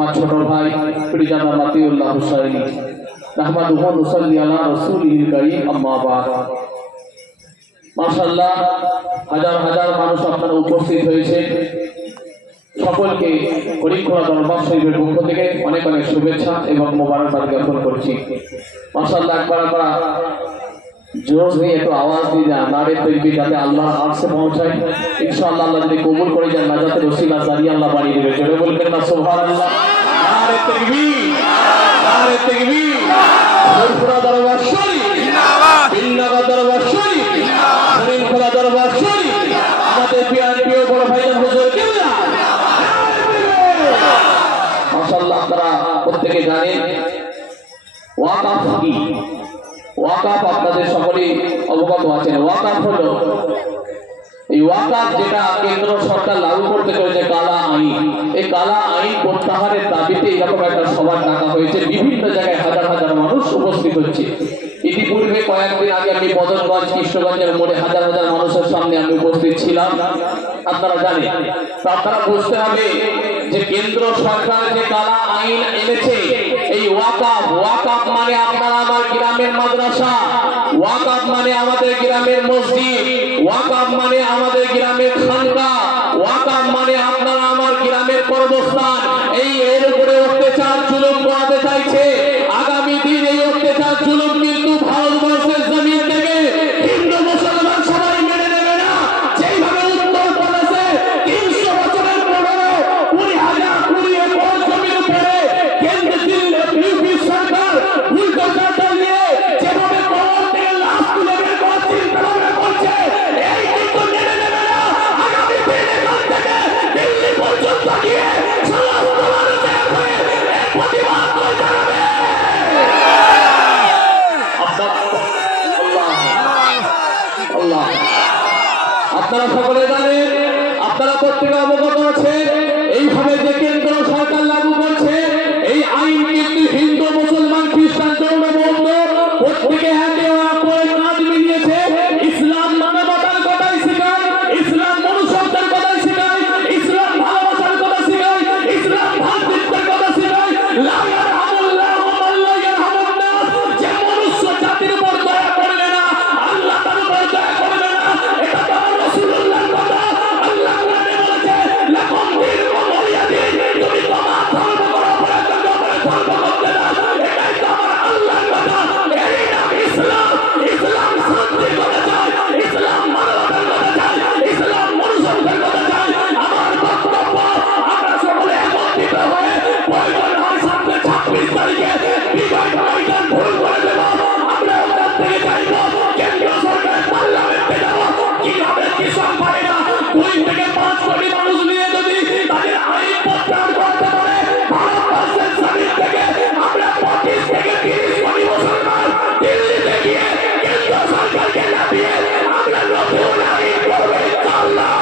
আমার ছোট ভাই প্রিজানা মাতিউল্লাহ হুসাইনি নাহমাদুহু নুসাল্লি আলা রাসূলিল কারীম আম্মা বাদ। মাশাআল্লাহ, হাজার হাজার মানুষ আপনারা উপস্থিত হয়েছে। সকলকে হরিখোলা দরবার শরীফের পক্ষ থেকে অনেক অনেক শুভেচ্ছা এবং মোবারকবাদ জ্ঞাপন করছি। মাশাআল্লাহ, একবার আমরা জোর দিয়ে একটু আওয়াজ দিয়ে যান নারে তাকবীর, যাতে আল্লাহ আরশে পৌঁছায়। ইনশাআল্লাহ আল্লাহ যদি কবুল করে যান নাজাতের ওসিলা জারিয়া আল্লাহ বানিয়ে দেবে। জোরে বলবেন না সুবহানাল্লাহ। নারে তাকবীর, নারে তাকবীর। হরিখোলা দরবার শরীফ জিন্দাবাদ, জিন্দাবাদ দরবার শরীফ জিন্দাবাদ, হরিখোলা দরবার শরীফ। আমাদের প্রিয় বড় ভাইজান হুজুর কিবলা মাশাআল্লাহ, আপনারা প্রত্যেকে জানেন ওয়াকাফ কি। ওয়াকাফ আপনাদের সকলেই অবগত আছেন। ওয়াকাফ হলো এই ওয়াকাফ যেটা কেন্দ্র সরকার লাগু করতে চলেছে কালা আইন। এই কালা আইন প্রত্যাহারের দাবিতে এরকম একটা সভা ডাকা হয়েছে। বিভিন্ন জায়গায় হাজার হাজার মানুষ উপস্থিত হচ্ছে। ইতিপূর্বে কয়েকদিন আগে আমি বদরগঞ্জ কৃষ্ণগঞ্জের মোড়ে হাজার হাজার মানুষের সামনে আমি উপস্থিত ছিলাম, আপনারা জানেন। আপনারা বুঝতে হবে যে কেন্দ্র সরকার যে কালা আইন এনেছে, এই ওয়াকাফ, ওয়াকাফ মানে আপনার আমার গ্রামের মাদ্রাসা, ওয়াকাফ মানে আমাদের গ্রামের মসজিদ, ওয়াকাফ মানে আমাদের গ্রামের খানকা, ওয়াকাফ মানে আপনার আমার গ্রামের কর্মস্থান। এই এর উপরে অত্যাচার জুলুম করাতে চাইছে। আগামী দিন এই অত্যাচার জুলুম কিন্তু ভারতবর্ষের জমিন থেকে হিন্দু মুসলমান সবাই মেনে নেবে না। যেইভাবে উত্তরপ্রদেশে 300 বছরের পুরনো 20,000 একর জমির উপরে ইউপি সরকার উল্টো চাঁদা নিয়ে যেভাবে কবর থেকে লাশ তুলে বের করার চিন্তা ভাবনা করছে, এই কিন্তু মেনে নেবে না। আগামী দিন এখান থেকে দিল্লি পর্যন্ত গিয়ে সমস্ত মানুষ এক হয়ে প্রতিবাদ করে জানাবে। আল্লাহ, আপনারা সকলে জানেন, আপনারা প্রত্যেকে অবগত আছেন, এইভাবে যে কেন্দ্র সরকার লাগু করছে এই আইন কিন্তু হিন্দু মুসলমান খ্রিস্টান জৈন বৌদ্ধ প্রত্যেকে একে অপরের কাঁধ মিলিয়েছে। ইসলাম মানবতার কথাই শেখায়, ইসলাম মনুষ্যত্বের কথাই শেখায়, ইসলাম ভালোবাসার কথা শেখায়, ইসলাম ভ্রাতৃত্বের কথা শেখায়। লা ইয়ারহামুল্লাহু মান লা ইয়ারহামুন নাস, যে মনুষ্য জাতির উপর দয়া করবে না আল্লাহ তার উপর দয়া করবে না। এটা তো রাসূলুল্লাহর কথা। আল্লাহ কোরআনে বলেছে লাকুম দীনুকুম ওয়ালিয়া দীন, তুমি তোমার ধর্ম করো, ধর্ম করতে দাও। এটাই তো আমার আল্লাহর কথা। এই নাম ইসলাম। ইসলাম শান্তির কথা চায়, ইসলাম মানবতার কথা চায়, ইসলাম মনুষ্যত্বের কথা চায়। আমার বক্তব্য আমরা সকলে একত্রিত হয়ে প্রয়োজন হয় সামনে 26 তারিখে বিজয় ময়দান ভুল করে দেব। আমরা ওখান থেকে যাইব, কেন্দ্রীয় সরকারের পার্লামেন্টে যাব। কিভাবে কৃষক ভাইরা 2 থেকে 5 কোটি মানুষ নিয়ে যদি তাদের আইন প্রত্যাহার করতে পারে, ভারতবর্ষের জমিন থেকে আমরা 25 থেকে 30 কোটি মুসলমান দিল্লিতে গিয়ে কেন্দ্র সরকারকে নামিয়ে আমরা নতুন আইন করবো ইনশাআল্লাহ।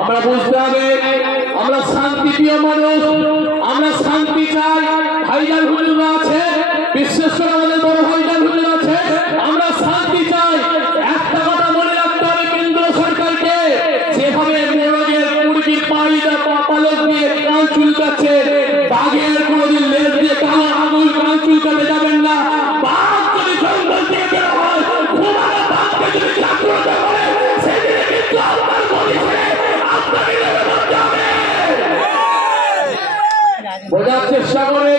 আমরা বুঝতে হবে আমরা শান্তিপ্রিয় মানুষ, আমরা শান্তি চাই। ভাইজান হুজুর আছে, বিশেষ করে আমাদের বড় ভাইজান হুজুর আছে, আমরা শান্তি চাই। একটা কথা মনে রাখতে হবে, কেন্দ্র সরকারকে যেভাবে মোরগের মুরগির পাইদা পালক দিয়ে কান চুলকাচ্ছে, বাঘের কোনোদিন লেজ দিয়ে আঙুল কান চুলকাতে যাবেন না। বাঘ যদি জঙ্গল থেকে বের হয়, ঘুমানো বাঘকে যদি জাগ্রত করে, সেদিনে কিন্তু আপনার গতি ছেড়ে আপনাকে নেমে পড়তে হবে। বোঝার চেষ্টা করে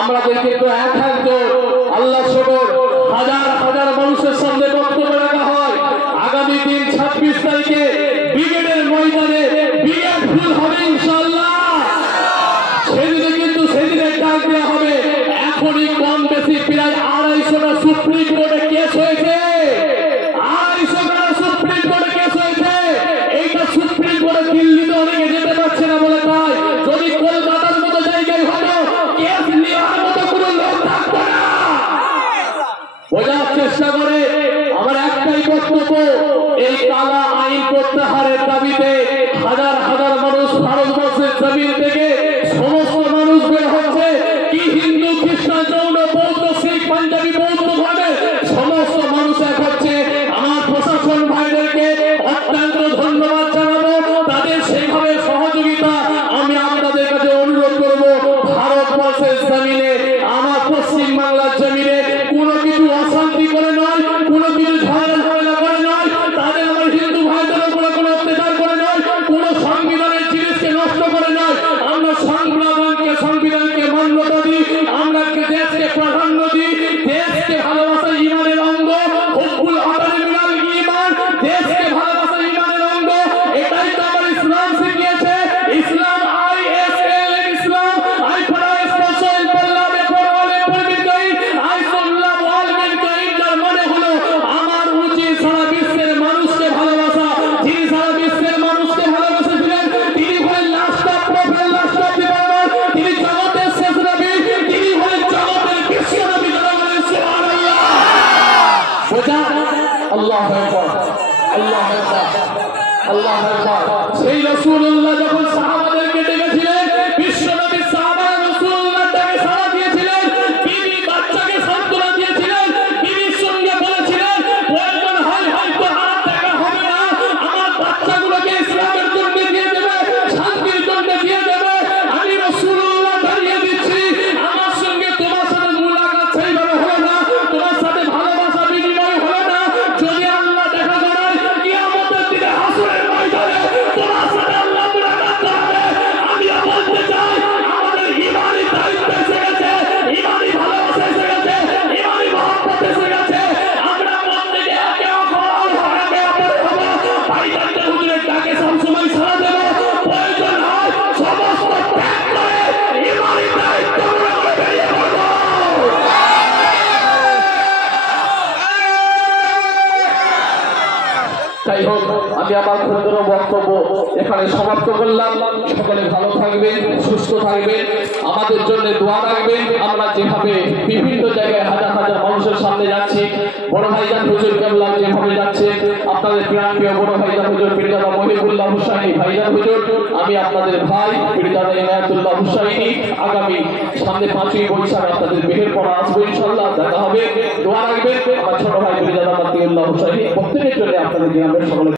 আমাদের কিন্তু একজন আল্লাহ শকর হাজার হাজার মানুষের সামনে বক্তব্য রাখা হয়। আগামী দিন 26 তারিখে ব্রিগেডের ময়দানে ব্রিগেড ফুল হবে ইনশাআল্লাহ। সেদিনে কিন্তু সেদিনে ডাক দেওয়া হবে। এখনই কম বেশি প্রায় 250টা সুপ্রিম কোর্টে কেস হয়েছে, 250টা সুপ্রিম কোর্টে কেস হয়েছে। এইটা সুপ্রিম কোর্টে দিল্লিতে অনেকে যেতে পারছে না বলে তাই। যদি কলকাতার মতো জায়গায় হতো, কেস নেওয়ার মতো কোনো লোক থাকতো না। বোঝার চেষ্টা করে আমার একটাই বক্তব্য, এই কালা আইন প্রত্যাহারের দাবিতে হাজার হাজার মানুষ ভারতবর্ষের জমিন থেকে সমস্ত মানুষ বের হচ্ছে। কি হিন্দু ভারতবর্ষের জমিনে, আমার পশ্চিম বাংলার জমিনে কোনো কিছু অশান্তি করে নয়, কোনো কিছু ঝগড়া ঝামেলা করে নয়, তাদের আমার হিন্দু ভাইদের উপরে কোনো অত্যাচার করে নয়, কোনো সংবিধানের জিনিসকে নষ্ট করে নয়। আমরা সংবিধানকে মান্যতা দিই, আমরা দেশকে প্রাধান্য দিই, দেশকে ভালোবাসা ইমানের অঙ্গ, হুব্বুল ওয়াতানি মিনাল ঈমান, দেশকে ভালোবাসা ইমানের অঙ্গ। এটাই তো আমার ইসলাম শিখিয়েছে। ইসলাম ISLM Islam, I pray special for love for all mankind, I should love all mankind। যার মানে হলো আমার উচিত সারা বিশ্বের মানুষকে ভালোবাসা। যিনি সারা বিশ্বের মানুষকে ভালোবেসেছিলেন তিনি হলেন last of prophet, last of the prophet, তিনি জগতের শেষ নবী, তিনি হলেন জগতের বিশ্ব নবী। যারা বলেন সুবহানাল্লাহ। বোঝা? আল্লাহু আকবার, আল্লাহু আকবার, আল্লাহু আকবার। সেই রাসূলুল্লাহ যখন সাহাবাদেরকে ডেকেছিলেন, বিশ্ব নবী সাহাবারা রাসূলুল্লাহকে সাড়া দিয়েছিলেন, তিনি বাচ্চাকে সান্ত্বনা দিয়েছিলেন, তিনি সঙ্গে বলেছিলেন প্রয়োজন হয় হয়তো আর দেখা হবে না, আমার বাচ্চাগুলোকে ইসলামের জন্য দিয়ে দেবে, শান্তির জন্য দিয়ে দেবে। আমি রাসূলুল্লাহ জানিয়ে দিচ্ছি, আমার সঙ্গে তোমার সাথে মুলাকাত সেইভাবে হলো না, তোমার সাথে ভালোবাসা বিনিময় হলো না। যদি আল্লাহ দেখা করায় কিয়ামতের দিনে হাসরের ময়দানে তোমার সাথে আল্লাহ মুলাকাত করবে। আমি বলতে চাই আমাদের ইমানি দায়িত্ব এসে গেছে, ইমানি ভালোবাসা এসে গেছে, ইমানি মহব্বত এসে গেছে। আমরা প্রত্যেকে একে অপরের হব, ভাইজানদের হুজুরের ডাকে সবসময় সাড়া দেব। প্রয়োজন হয় সমস্ত ত্যাগ করে ইমানি দায়িত্ব মনে করে বেরিয়ে পড়ব। যাই হোক, আমি আমার ক্ষুদ্র বক্তব্য এখানে সমাপ্ত করলাম। সকলে ভালো থাকবেন, সুস্থ থাকবেন, আমাদের জন্য দোয়া রাখবেন। আমরা যেভাবে বিভিন্ন জায়গায় হাজার হাজার মানুষের সামনে যাচ্ছি, বড় ভাইজান হুজুর কেবলা যেভাবে যাচ্ছে, আপনাদের প্রিয় বড় ভাইজান হুজুর পীরজাদা মহিবুল্লাহ হুসাইনি ভাইজান হুজুর, আমি আপনাদের ভাই পীরজাদা ইনায়াতুল্লাহ হুসাইনি, আগামী সামনে 5ই বৈশাখ আপনাদের মেহের পড়া আসবো, ইনশাআল্লাহ দেখা হবে। দোয়া রাখবেন। আমার ছোট ভাই পীরজাদা মাতিউল্লাহ হুসাইনি প্রত্যেকের জন্য আপনাদের গ্রামের সকলে